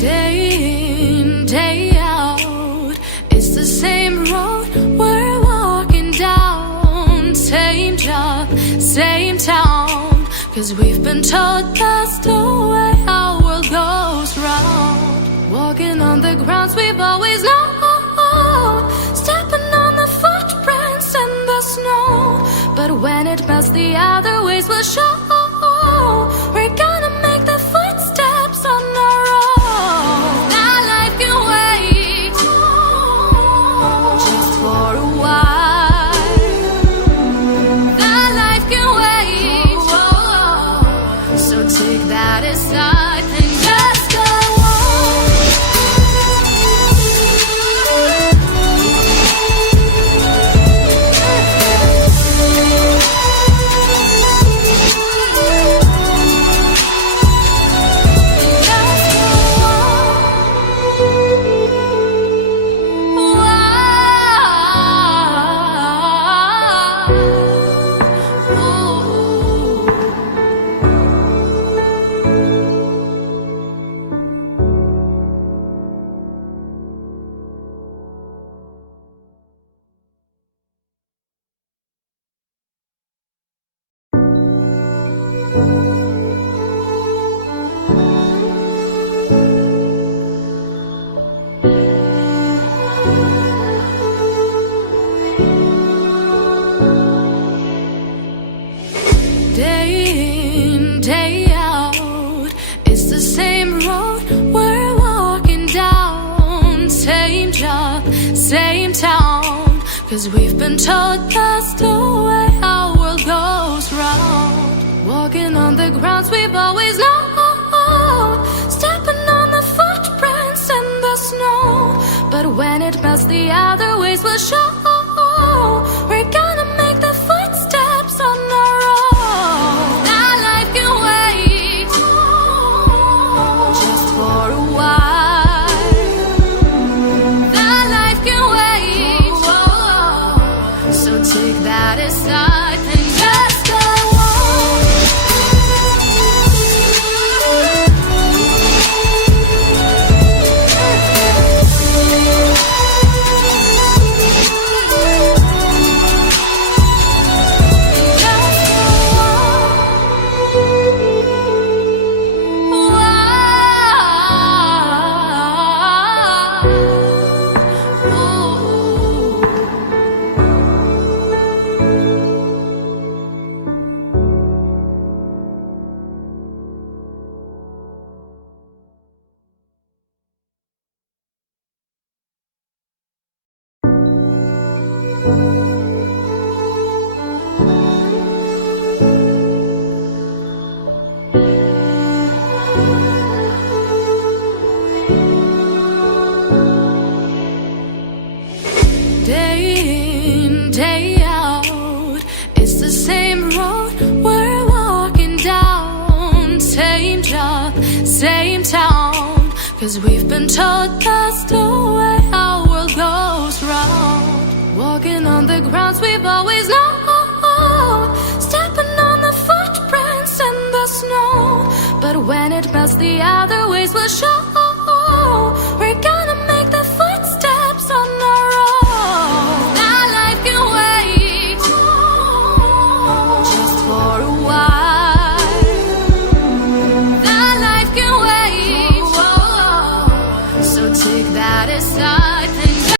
Day in, day out, it's the same road we're walking down. Same job, same town, 'cause we've been told that's the way our world goes round. Walking on the grounds we've always known, stepping on the footprints in the snow. But when it melts, the other ways will show. We're gonna make the footsteps on our own. That life can wait just for a while. That life can wait, so take that aside and just go on. Day in, day out, it's the same road we're walking down. Same job, same town, 'cause we've been told that's the way our world goes round. Walking on the grounds we've always known, stepping on the footprints in the snow. But when it melts, the other ways will show. We're gonna make the footsteps on our own. That life can wait just for a while. That life can wait, so take that aside and just go on. Day in, day out, it's the same road we're walking down. Same job, same town, 'cause we've been told that's the way our world goes round. Walking on the grounds we've always known, stepping on the footprints in the snow. But when it melts, the other ways will show.